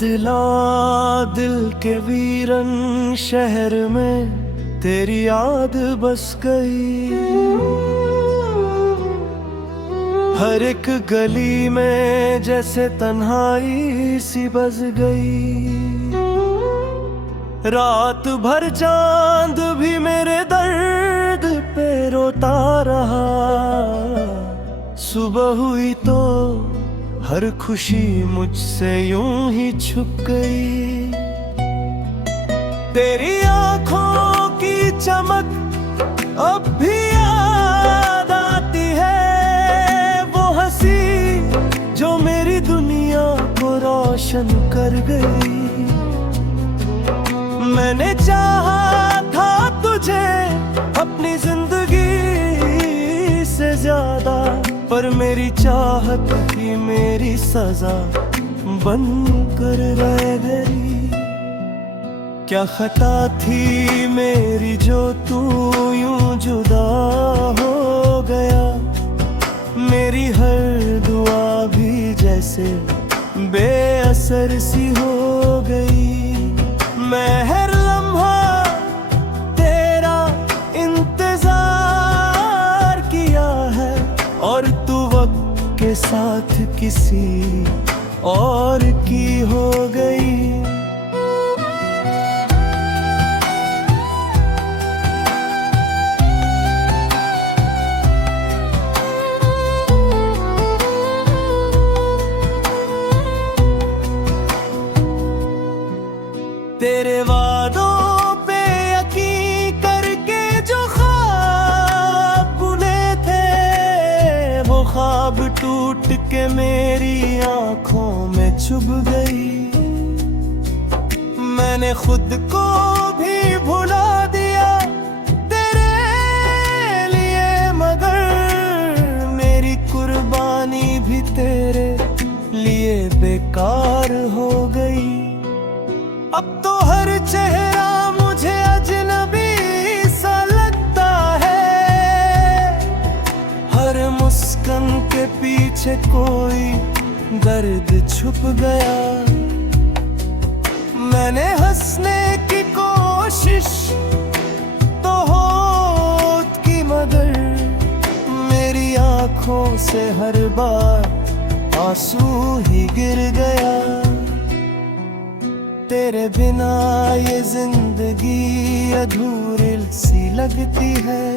दिला दिल के वीरन शहर में तेरी याद बस गई। हर एक गली में जैसे तन्हाई सी बस गई। रात भर चांद भी मेरे दर्द पे रोता रहा। सुबह हुई तो हर खुशी मुझसे यूं ही छुप गई। तेरी आंखों की चमक अब भी याद आती है। वो हंसी जो मेरी दुनिया को रोशन कर गई। मैंने चाहा था तुझे अपनी जिंदगी से ज्यादा, पर मेरी चाहत ही मेरी सजा बन कर रह गई। क्या खता थी मेरी जो तू यूं जुदा हो गया। मेरी हर दुआ भी जैसे बेअसर सी हो गई। मैं हर लम्हा तेरा इंतजार किया है, और तू वक्त के साथ किसी और की हो गई। तेरे वादों पे यकीन करके जो ख्वाब बुने थे, वो ख्वाब टूट के मेरी आंखों में चुभ गई। मैंने खुद को भी भुला दिया तेरे लिए, मगर मेरी कुर्बानी भी तेरे लिए बेकार हो गई। अब तो हर चेहरा मुझे अजनबी सा लगता है। हर मुस्कान के पीछे कोई दर्द छुप गया। मैंने हंसने की कोशिश तो होत की, मगर मेरी आंखों से हर बार आंसू ही गिर गया। तेरे बिना ये जिंदगी अधूरी सी लगती है,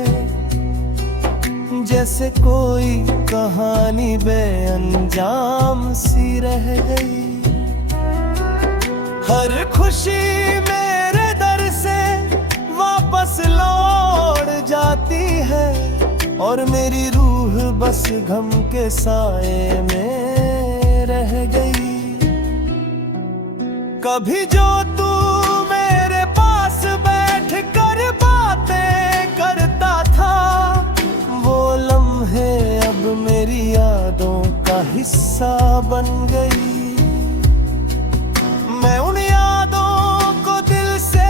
जैसे कोई कहानी बेअंजाम सी रह गई। हर खुशी मेरे दर से वापस लौट जाती है, और मेरी रूह बस गम के साए में रह गई। कभी जो तू मेरे पास बैठ कर बातें करता था, वो लम्हे अब मेरी यादों का हिस्सा बन गई। मैं उन यादों को दिल से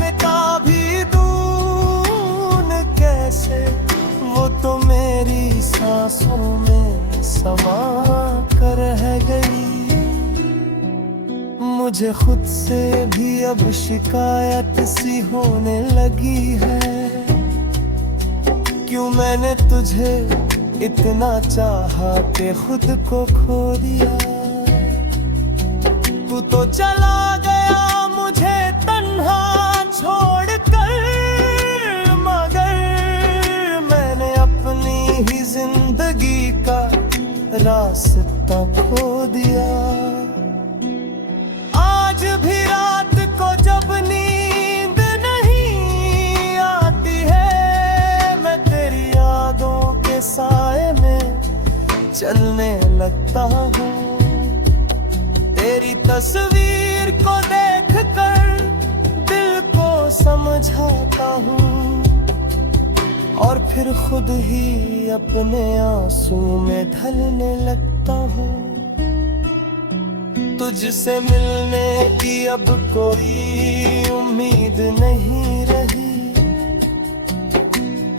मिटा भी दूं न कैसे, वो तो मेरी सांसों में समा कर रह गई। मुझे खुद से भी अब शिकायत सी होने लगी है। क्यों मैंने तुझे इतना चाहा के खुद को खो दिया। तू तो चला गया मुझे तन्हा छोड़कर, मगर मैंने अपनी ही जिंदगी का रास्ता खो दिया। आज भी रात को जब नींद नहीं आती है, मैं तेरी यादों के साए में चलने लगता हूँ। तेरी तस्वीर को देखकर दिल को समझाता हूँ, और फिर खुद ही अपने आंसू में ढलने लगता हूँ। तुझसे मिलने की अब कोई उम्मीद नहीं रही,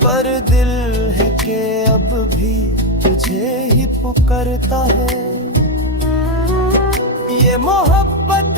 पर दिल है कि अब भी तुझे ही पुकारता है। ये मोहब्बत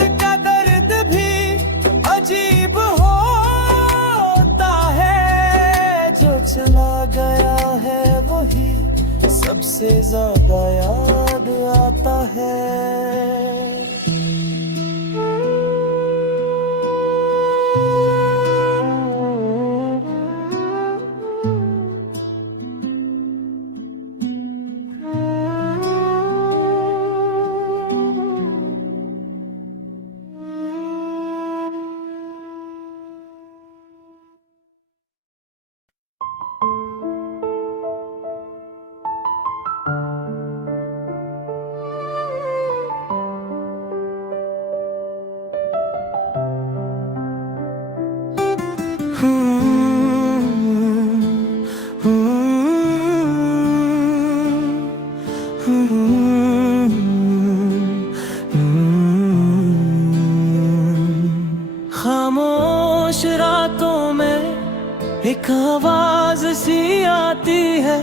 एक आवाज सी आती है,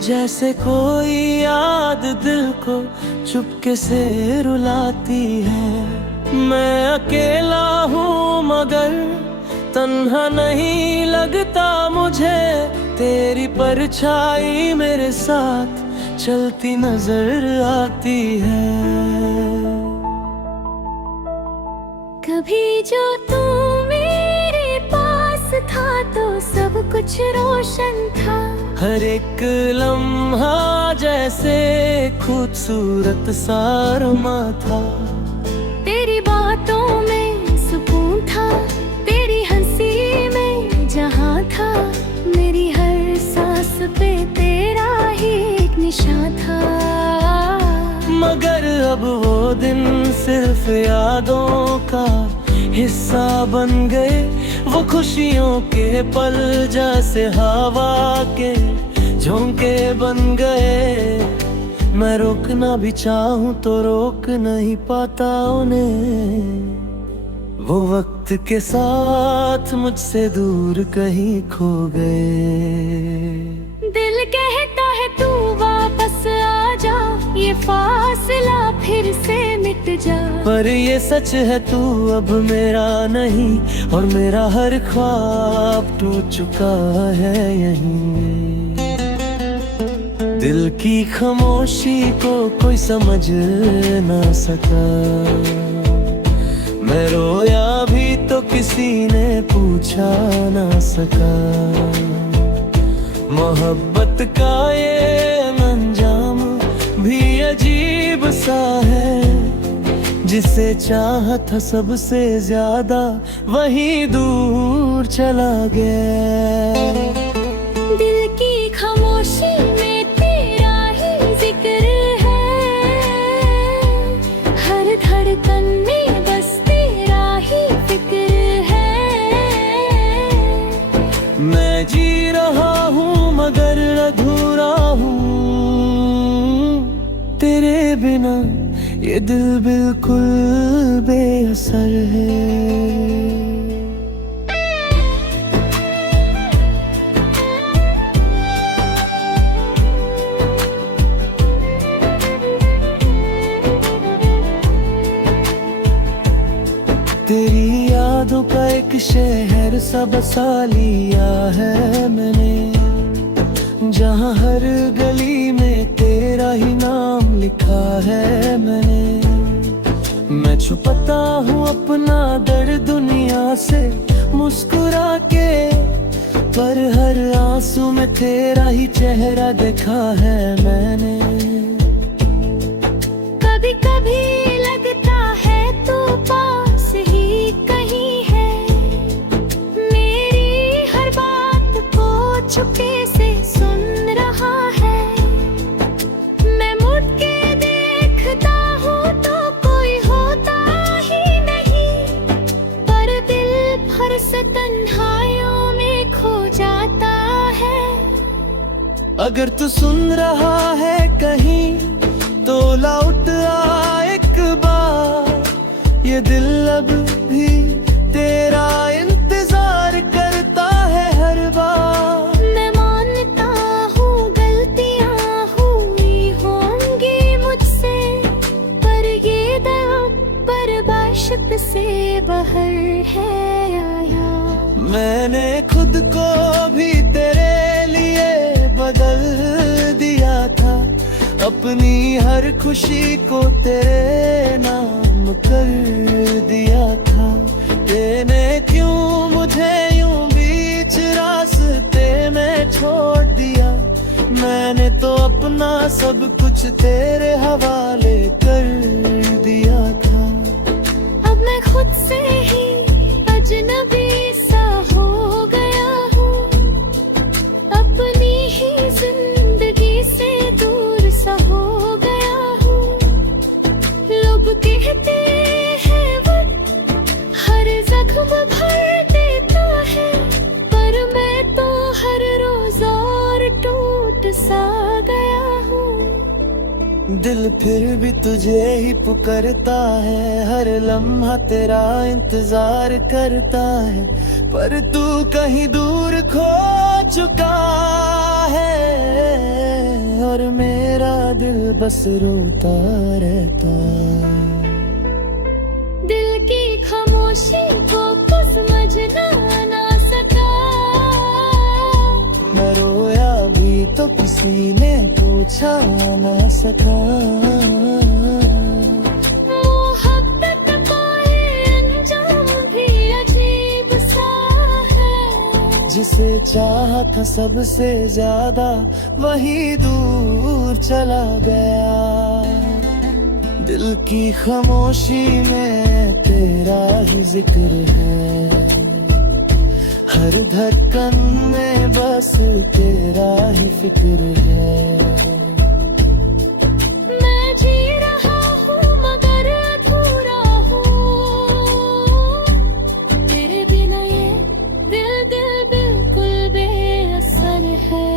जैसे कोई याद दिल को चुपके से रुलाती है। मैं अकेला हूँ मगर तन्हा नहीं लगता मुझे, तेरी परछाई मेरे साथ चलती नजर आती है। कभी जो तू मेरे पास था तो सब कुछ रोशन था, हर एक लम्हा जैसे खूबसूरत सारमा था। तेरी बातों में सुकून था, तेरी हंसी में जहां था, मेरी हर सांस पे तेरा ही एक निशान था। मगर अब वो दिन सिर्फ यादों का हिस्सा बन गए, वो खुशियों के पल जैसे हवा के झोंके बन गए। मैं रोकना भी चाहूं तो रोक नहीं पाता उन्हें, वो वक्त के साथ मुझसे दूर कहीं खो गए। दिल कहता है तू वापस आ जा, ये फासला फिर से मिट जा, पर ये सच है तू अब मेरा नहीं, और मेरा हर ख्वाब टूट चुका है यहीं। दिल की खामोशी को कोई समझ ना सका, मैं रोया भी तो किसी ने पूछा ना सका। मोहब्बत का ये अंजाम भी अजीब सा है, जिसे चाहा था सबसे ज्यादा वही दूर चला गया। दिल की खामोशी में तेरा ही जिक्र है, हर धड़कन में बस तेरा ही फिक्र है। मैं जी रहा हूँ मगर अधूरा हूँ, तेरे बिना ये दिल बिल्कुल बेअसर है। तेरी यादों का एक शहर सा बसा लिया है मैंने, जहाँ हर गली में तेरा ही नाम लिखा है मैंने। मैं छुपाता हूँ अपना दर्द दुनिया से मुस्कुरा के, पर हर आंसू में तेरा ही चेहरा देखा है मैंने। कभी कभी लगता है तू पास ही कहीं है, मेरी हर बात को चुपके से सुन रहा है। मैं मुड़ के देखता हूँ तो कोई होता ही नहीं, पर दिल भर से तन्हाइयों में खो जाता है। अगर तू सुन रहा है कहीं तो लौट आ एक बार, ये दिल अब भी तेरा इंतजार करता है हर बार। मैं मानता हूँ गलतियाँ हुई होंगी मुझसे, पर ये दर्द बर्दाश्त से बाहर है आया। मैंने खुद को भी तेरे लिए बदल दिया था, अपनी हर खुशी को तेरे नाम कर दिया था। तेने क्यों मुझे यूं बीच रास्ते में छोड़ दिया, मैंने तो अपना सब कुछ तेरे हवाले कर दिया था। अब मैं खुद से ही अजनबी सा हो गया हूँ, अपनी ही जिंदगी से दूर सा हो गया हूँ। लोग कहते हैं वक्त हर जख्म भर देता है, पर मैं तो हर रोज और टूट सा गया हूँ। दिल फिर भी तुझे ही पुकारता है, हर लम्हा तेरा इंतजार करता है, पर तू कहीं दूर खो चुका है, और मेरा दिल बस रोता रहता है। दिल की खामोशी को कुछ समझना ना सका, मैं रोया भी तो किसी ने पूछा ना सका। मोहब्बत का ये अंजाम भी अजीब सा है, जिसे चाहा था सबसे ज्यादा वही दूर चला गया। दिल की खामोशी में तेरा ही जिक्र है, हर धड़कन में बस तेरा ही फिक्र है। मैं जी रहा हूँ मगर अधूरा हूँ, तेरे बिना ये दिल बिल्कुल बेअसर है।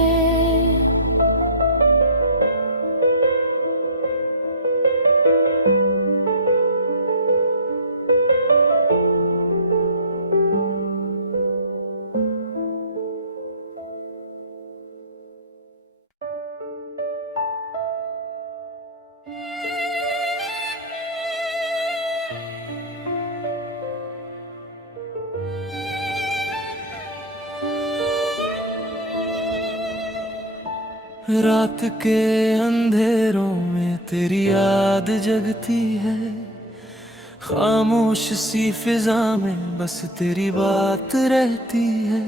रात के अंधेरों में तेरी याद जगती है, खामोश सी फिजा में बस तेरी बात रहती है।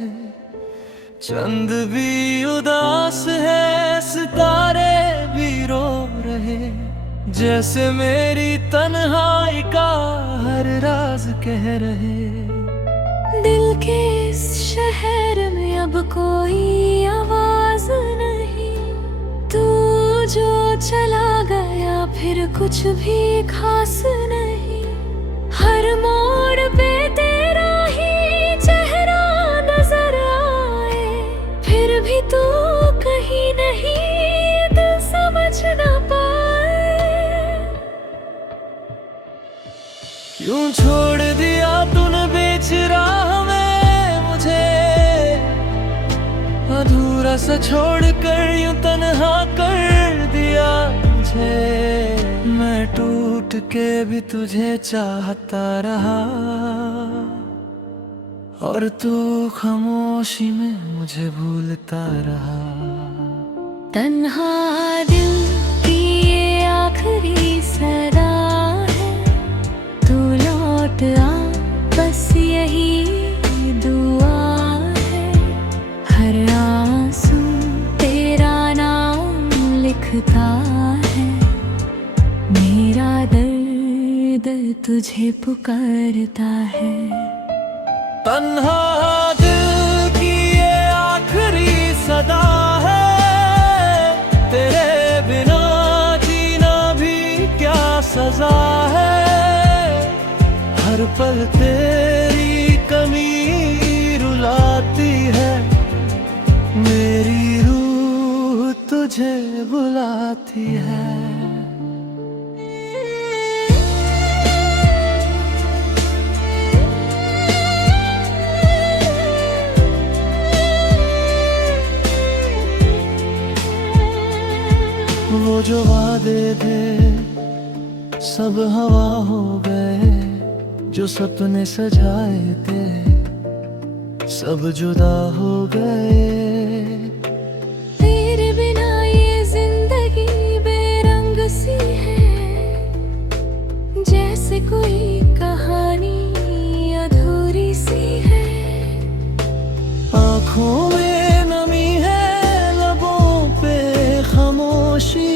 चंद भी उदास है, सितारे भी रो रहे, जैसे मेरी तन्हाई का हर राज कह रहे। दिल के इस शहर में अब कोई आवाज नहीं, तू जो चला गया फिर कुछ भी खास नहीं। हर मोड़ पे तेरा ही चेहरा नजर आए, फिर भी तू कहीं नहीं दिल समझ ना पाए। यूं छोड़ दिया तूने बीच राह में मुझे, अधूरा सा छोड़ कर यूं तन्हा कर दिया मुझे। मैं टूट के भी तुझे चाहता रहा, और तू खामोशी में मुझे भूलता रहा। तन्हा दिल की ये आखिरी सदा है, तू लौट आ बस यही दुआ है। हर आंसू तेरा नाम लिखता है, मेरा दर्द तुझे पुकारता है। तन्हा दिल की ये आखिरी सदा है, तेरे बिना जीना भी क्या सजा है। हर पल तेरी कमी रुलाती है, मेरी रूह तुझे बुलाती है। वो जो वादे थे सब हवा हो गए, जो सपने सजाए थे सब जुदा हो गए। तेरे बिना ये जिंदगी बेरंग सी है, जैसे कोई कहानी अधूरी सी है। आँखों में नमी है, लबों पे खामोशी,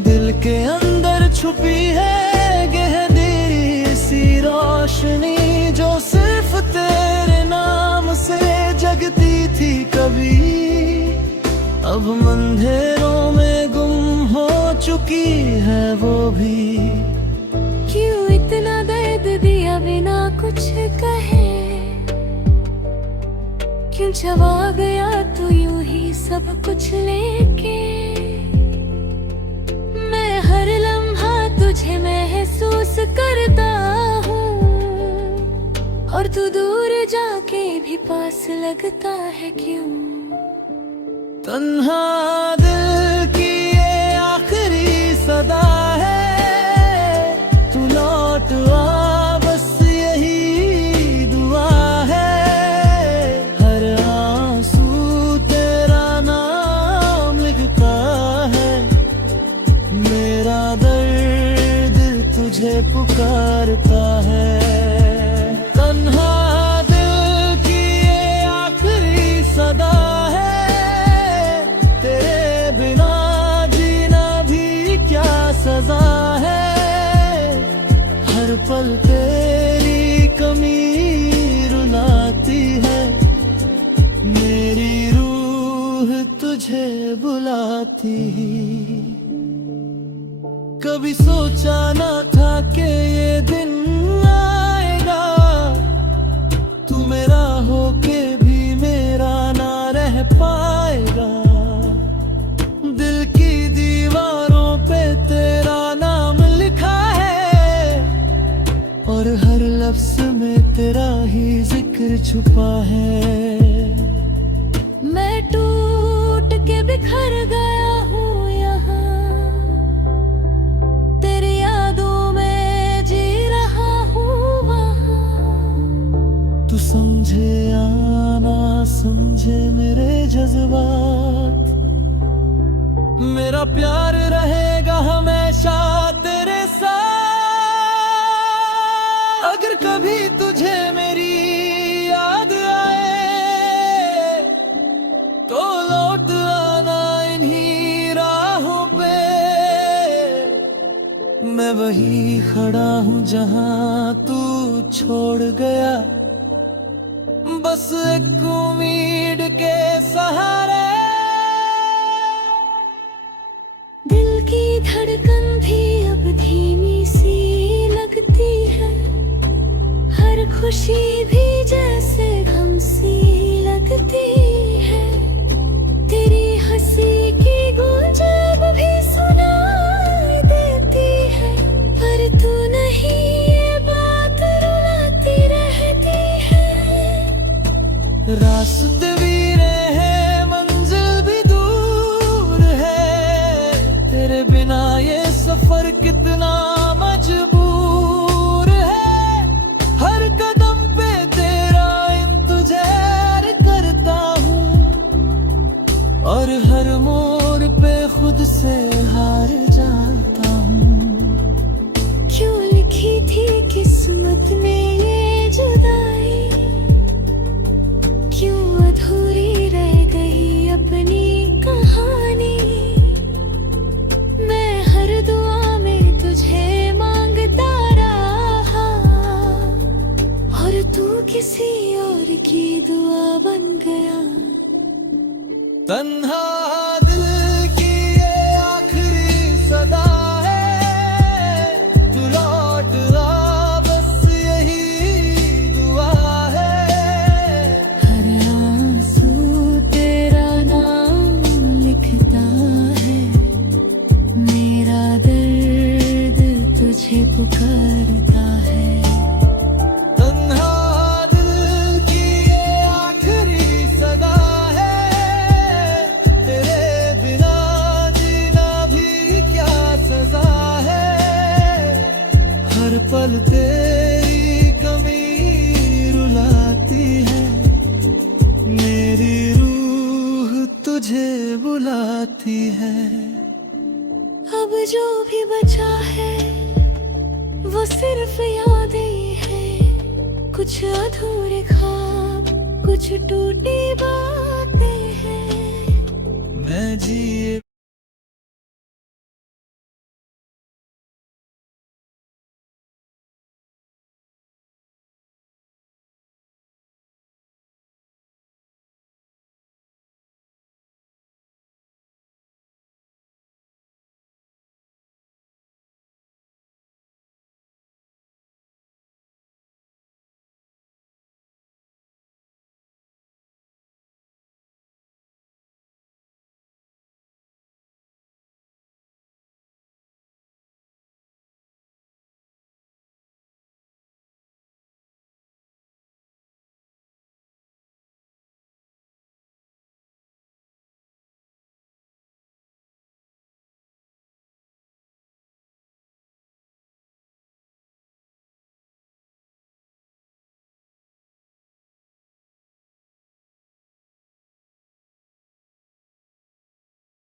दिल के अंदर छुपी है गहरी सी रोशनी, जो सिर्फ तेरे नाम से जगती थी कभी। अब अंधेरों में गुम हो चुकी है वो भी। क्यों इतना दर्द दिया बिना कुछ कहे, क्यों चला गया तू यूं ही सब कुछ लेके। मैं है महसूस करता हूँ, और तू दूर जाके भी पास लगता है क्यों? तन्हा दिल की ये आखिरी सदा है, तू लौट आ बस यही दुआ है। हर आंसू तेरा नाम लिखता है, मेरा दर्द तुझे पुकारता है। तन्हा दिल की ये आखिरी सदा है, तेरे बिना जीना भी क्या सजा है। हर पल तेरी कमी रुलाती है, मेरी रूह तुझे बुलाती। कभी सोचा न था कि ये दिन आएगा, तू मेरा होके भी मेरा ना रह पाएगा। दिल की दीवारों पे तेरा नाम लिखा है, और हर लफ्ज में तेरा ही जिक्र छुपा है। मैं टूट के बिखर गया हूँ यहाँ, तेरी यादों में जी रहा हूँ वहाँ। तू समझे या ना समझे मेरे जज्बात, मेरा प्यार रहेगा हमेशा तेरे साथ। अगर कभी तुझे मेरी याद आए, तो लौट आना इन्हीं राहों पे। मैं वही खड़ा हूँ जहाँ तू छोड़ गया, बस एक उम्मीद के सहारे। दिल की धड़कन भी अब धीमी सी लगती है, हर खुशी भी जैसे गम सी लगती है। तेरी हंसी की गूंज अब भी सुनाई देती है, पर तू नहीं ये बात रुलाती रहती है। रास्ते वीरे हैं, मंजिल भी दूर है, तेरे बिना ये सफर कितना मजबूर है। हर कदम पे तेरा इंतजार करता हूँ, और हर मोड़ पे खुद से हार जाता हूँ। क्यों लिखी थी किस्मत में ये जुदाई, क्यों अधूरी रह गई अपनी कहानी। मैं हर दुआ में तुझे मांगता रहा, और तू किसी और की दुआ बन गया। तन्हा दिल की ये आखिरी सदा है, तू लौट आ बस यही दुआ है। हर आंसू तेरा नाम लिखता है, मेरा दर्द तुझे पुकारता है। तन्हा दिल की ये आखिरी सदा है, तेरे बिना जीना भी क्या सजा है। हर पल तेरी कमी रुलाती है, मेरी रूह तुझे बुलाती है। अब जो भी बचा है वो सिर्फ यादें हैं, कुछ अधूरे ख्वाब, कुछ टूटी बातें हैं। मैं जिए